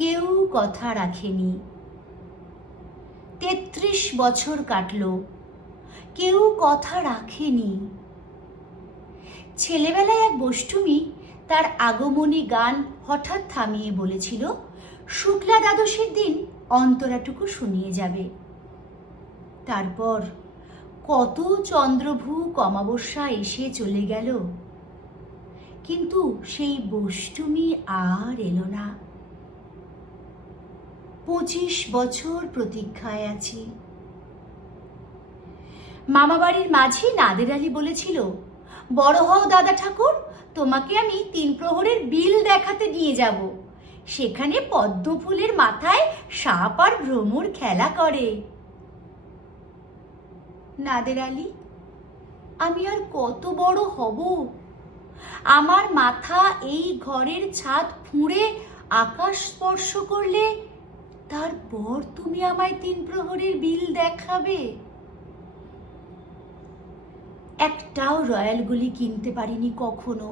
কেউ কথা রাখেনি। ৩৩ বছর কাটল, কেউ কথা রাখেনি। ছেলেবেলায় এক বষ্টমী তার আগমনী গান হঠাৎ থামিয়ে বলেছিল, শুক্লা দ্বাদশীর দিন অন্তরাটুকু শুনিয়ে যাবে। তারপর কত চন্দ্রভূ অমাবস্যা এসে চলে গেল, কিন্তু সেই বষ্টমী আর এলো না। ২৫ বছর প্রতীক্ষায় আছি। মামাবাড়ির মাঝি নাদের আলী বলেছিল, বড় হও দাদা ঠাকুর, তোমাকে আমি ৩ প্রহরের বিল দেখাতে নিয়ে যাব। সেখানে পদ্ম ফুলের মাথায় সাপ আর ভ্রমর খেলা করে। নাদের আলী, আমি আর কত বড় হব? আমার মাথা এই ঘরের ছাদ ফুঁড়ে আকাশ স্পর্শ করলে তারপর তুমি আমায় ৩ প্রহরের বিল দেখাবে? একটাও রয়্যাল গুলি কিনতে পারিনি কখনো।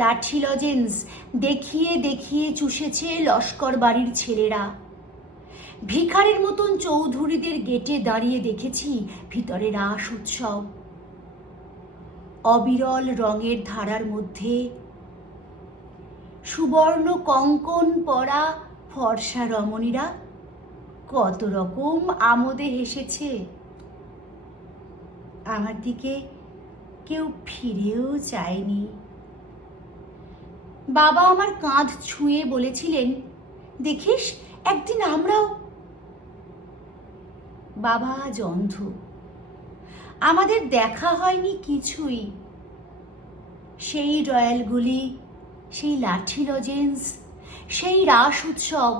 লাঠি লজেন্স দেখিয়ে দেখিয়ে চুষেছে লস্কর বাড়ির ছেলেরা। ভিখারির মতন চৌধুরীদের গেটে দাঁড়িয়ে দেখেছি ভিতরে রাস উৎসব। অবিরল রঙের ধারার মধ্যে সুবর্ণ কঙ্কন পরা ফর্সা রমণীরা কত রকম আমোদে হেসেছে। আমার দিকে কেউ ফিরেও চায়নি। বাবা আমার কাঁধ ছুঁয়ে বলেছিলেন, দেখিস একদিন আমরাও। বাবা আজ অন্ধ, আমাদের দেখা হয়নি কিছুই। সেই রয়্যালগুলি, সেই লাঠি লজেন্স, সেই রাস উৎসব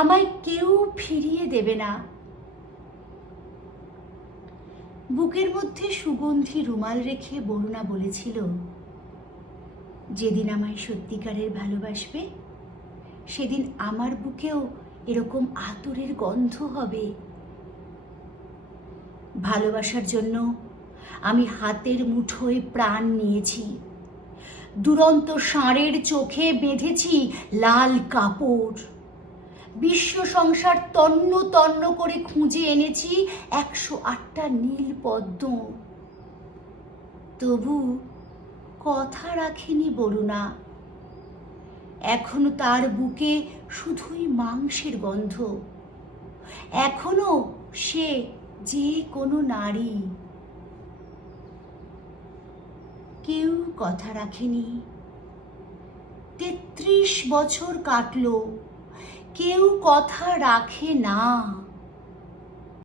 আমায় কেউ ফিরিয়ে দেবে না। বুকের মধ্যে সুগন্ধি রুমাল রেখে বরুণা বলেছিল, যেদিন আমায় সত্যিকারের ভালোবাসবে সেদিন আমার বুকেও এরকম আতরের গন্ধ হবে। ভালোবাসার জন্য আমি হাতের মুঠোয় প্রাণ নিয়েছি। দুরন্ত ষাঁড়ের চোখে বেঁধেছি লাল কাপড়। বিশ্ব সংসার তন্ন তন্ন করে খুঁজে এনেছি ১০৮টা নীল পদ্ম। তবু কথা রাখেনি বরুণা। এখনো তার বুকে শুধুই মাংসের গন্ধ। এখনো সে যে কোনো নারী। কেউ কথা রাখেনি। ৩৩ বছর কাটল, কেউ কথা রাখে না।